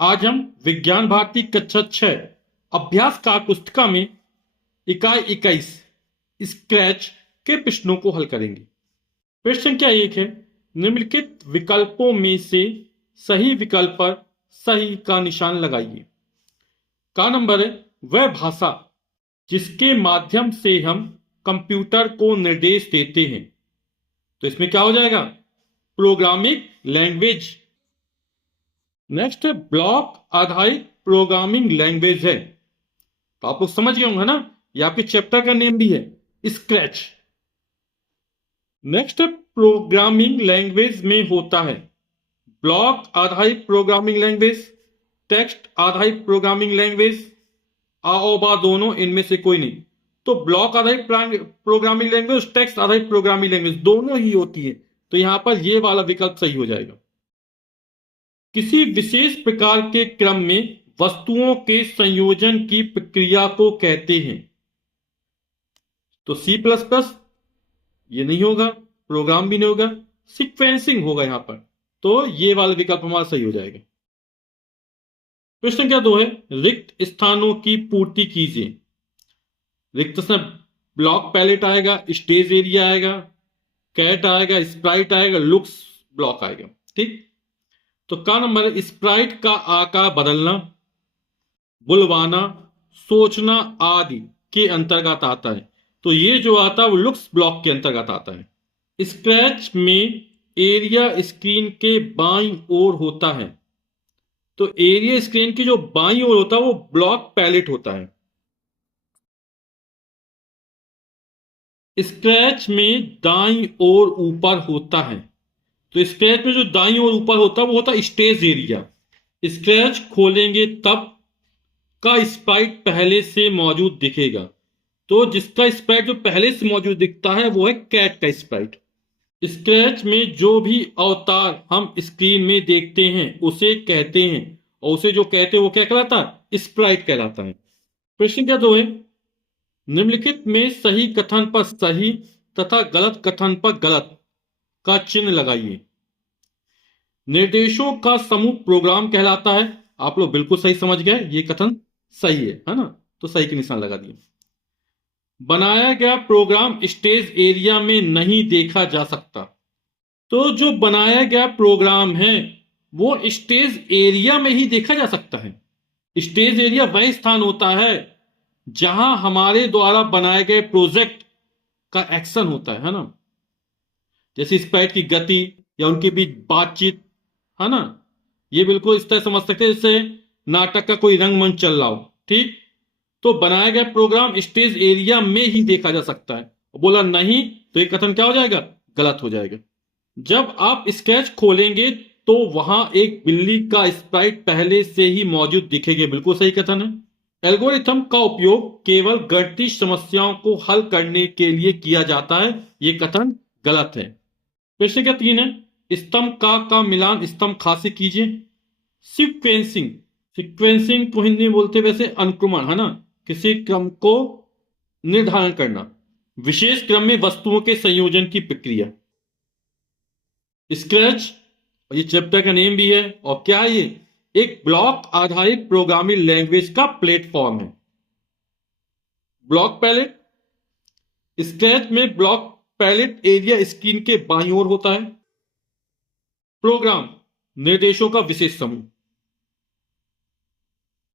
आज हम विज्ञान भारती कक्षा 6 अभ्यास का पुस्तिका में इकाई 21 स्क्रैच के प्रश्नों को हल करेंगे। प्रश्न संख्या 1 है, निम्नलिखित विकल्पों में से सही विकल्प पर सही का निशान लगाइए। का नंबर है, वह भाषा जिसके माध्यम से हम कंप्यूटर को निर्देश देते हैं। तो इसमें क्या हो जाएगा? Programming language. नेक्स्ट है, ब्लॉक आधारित प्रोग्रामिंग लैंग्वेज है। तो आप लोग समझ गए होंगे ना, ये आपके चैप्टर का नेम भी है, स्क्रैच। नेक्स्ट है, प्रोग्रामिंग लैंग्वेज में होता है ब्लॉक आधारित प्रोग्रामिंग लैंग्वेज, टेक्स्ट आधारित प्रोग्रामिंग लैंग्वेज, आओ दोनों इनमें से कोई नहीं। तो ब्लॉक आधारित प्रोग्रामिंग लैंग्वेज, टेक्स्ट आधारित प्रोग्रामिंग लैंग्वेज दोनों ही होती है। तो यहां पर ये वाला विकल्प सही हो जाएगा। किसी विशेष प्रकार के क्रम में वस्तुओं के संयोजन की प्रक्रिया को कहते हैं। तो C++ ये नहीं होगा, प्रोग्राम भी नहीं होगा, सीक्वेंसिंग होगा यहां पर। तो ये वाला विकल्प हमारा सही हो जाएगा। प्रश्न संख्या 2 है, रिक्त स्थानों की पूर्ति कीजिए। रिक्त से ब्लॉक पैलेट आएगा, स्टेज एरिया आएगा, कैट आएगा, स्प्राइट आएगा, लुक्स ब्लॉक आएगा। ठीक, तो का नंबर है, स्प्राइट का आकार बदलना, बुलवाना, सोचना आदि के अंतर्गत आता है। तो ये जो आता है वो लुक्स ब्लॉक के अंतर्गत आता है। स्क्रैच में एरिया स्क्रीन के बाईं ओर होता है। तो एरिया स्क्रीन की जो बाईं ओर होता है वो ब्लॉक पैलेट होता है। स्क्रैच में दाईं ओर ऊपर होता है। तो स्क्रैच में जो दाईं ओर ऊपर होता है वो होता है स्टेज एरिया। स्क्रैच खोलेंगे तब का स्प्राइट पहले से मौजूद दिखेगा। तो जिसका स्प्राइट जो पहले से मौजूद दिखता है वो है कैट का स्प्राइट। स्क्रैच में जो भी अवतार हम स्क्रीन में देखते हैं उसे कहते हैं, और उसे जो कहते हैं वो क्या कहलाता है? स्प्राइट कहलाता है। प्रश्न क्या 2 है, निम्नलिखित में सही कथन पर सही तथा गलत कथन पर गलत का चिन्ह लगाइए। निर्देशों का समूह प्रोग्राम कहलाता है। आप लोग बिल्कुल सही समझ गए, ये कथन सही है ना? तो सही के निशान लगा दिए। बनाया गया प्रोग्राम स्टेज एरिया में नहीं देखा जा सकता। तो जो बनाया गया प्रोग्राम है वो स्टेज एरिया में ही देखा जा सकता है। स्टेज एरिया वह स्थान होता है जहां हमारे द्वारा बनाए गए प्रोजेक्ट का एक्शन होता है ना? जैसे स्प्राइट की गति या उनके बीच बातचीत, है ना? ये बिल्कुल इस तरह समझ सकते हैं जैसे नाटक का कोई रंगमंच चल रहा हो। ठीक, तो बनाया गया प्रोग्राम स्टेज एरिया में ही देखा जा सकता है। बोला नहीं तो ये कथन क्या हो जाएगा? गलत हो जाएगा। जब आप स्केच खोलेंगे तो वहां एक बिल्ली का स्प्राइट पहले से ही मौजूद दिखेगा। बिल्कुल सही कथन है। एल्गोरिथम का उपयोग केवल गणितीय समस्याओं को हल करने के लिए किया जाता है। यह कथन गलत है। प्रश्न क्या 3 है, स्तंभ का मिलान स्तंभ खा से कीजिए। सीक्वेंसिंग, सीक्वेंसिंग को हिंदी में बोलते वैसे अनुक्रमण, है ना? किसी क्रम को निर्धारण करना, विशेष क्रम में वस्तुओं के संयोजन की प्रक्रिया। स्क्रैच ये चैप्टर का नेम भी है, और क्या है ये? एक ब्लॉक आधारित प्रोग्रामिंग लैंग्वेज का प्लेटफॉर्म है। ब्लॉक पैलेट, स्क्रैच में ब्लॉक पैलेट एरिया स्क्रीन के बाईं ओर होता है। प्रोग्राम निर्देशों का विशेष समूह।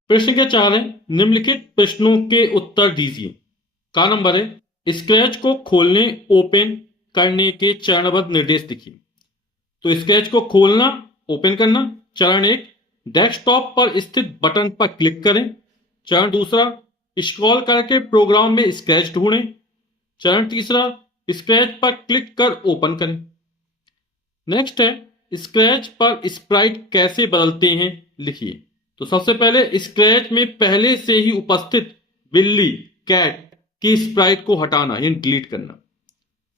प्रश्न के 4 है, निम्नलिखित प्रश्नों के उत्तर दीजिए। का नंबर है, स्क्रैच को खोलने ओपन करने के चरणबद्ध निर्देश लिखिए। तो स्क्रैच को खोलना ओपन करना, चरण 1, डेस्कटॉप पर स्थित बटन पर क्लिक करें। चरण 2, स्क्रॉल करके प्रोग्राम में स्क्रैच ढूंढें। चरण 3, स्क्रैच पर क्लिक कर ओपन करें। नेक्स्ट है, स्क्रैच पर स्प्राइट कैसे बदलते हैं लिखिए। तो सबसे पहले स्क्रैच में पहले से ही उपस्थित बिल्ली कैट की स्प्राइट को हटाना यानी डिलीट करना।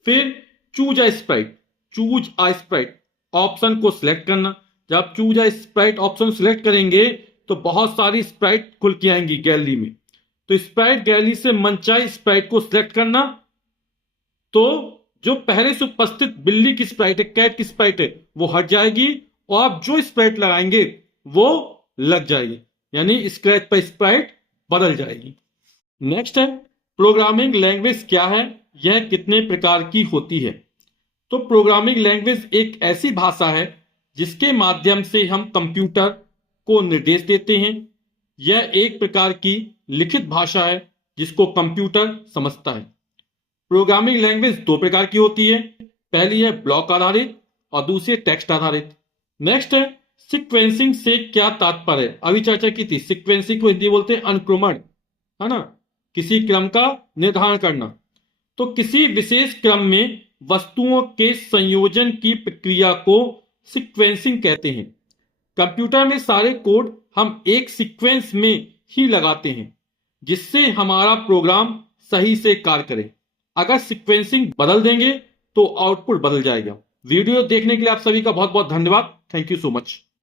फिर choose a Sprite, choose a Sprite option को सिलेक्ट करना। जब आप choose a Sprite option select करेंगे तो बहुत सारी स्प्राइट खुल के आएंगी गैलरी में। तो स्प्राइट गैलरी से मनचाही स्प्राइट को सिलेक्ट करना। तो जो पहले से उपस्थित बिल्ली की स्प्राइट है, कैट की स्प्राइट है, वो हट जाएगी, और आप जो स्प्राइट लगाएंगे वो लग जाएगी, यानी स्क्रैच पर स्प्राइट बदल जाएगी। नेक्स्ट है प्रोग्रामिंग लैंग्वेज क्या है, यह कितने प्रकार की होती है। तो प्रोग्रामिंग लैंग्वेज एक ऐसी भाषा है जिसके माध्यम से हम कंप्यूटर को निर्देश देते हैं। यह एक प्रकार की लिखित भाषा है जिसको कंप्यूटर समझता है। प्रोग्रामिंग लैंग्वेज दो प्रकार की होती है, पहली है ब्लॉक आधारित और दूसरी टेक्स्ट आधारित। नेक्स्ट है सीक्वेंसिंग से क्या तात्पर्य है, अभी चर्चा की थी। सीक्वेंसिंग को हिंदी बोलते हैं अनुक्रमण, है ना, किसी क्रम का निर्धारण करना। तो किसी विशेष क्रम में वस्तुओं के संयोजन की प्रक्रिया को सीक्वेंसिंग कहते हैं। कंप्यूटर में सारे कोड हम एक सीक्वेंस में ही लगाते हैं जिससे हमारा प्रोग्राम सही से कार्य करे। अगर सीक्वेंसिंग बदल देंगे तो आउटपुट बदल जाएगा। वीडियो देखने के लिए आप सभी का बहुत बहुत धन्यवाद। Thank you so much.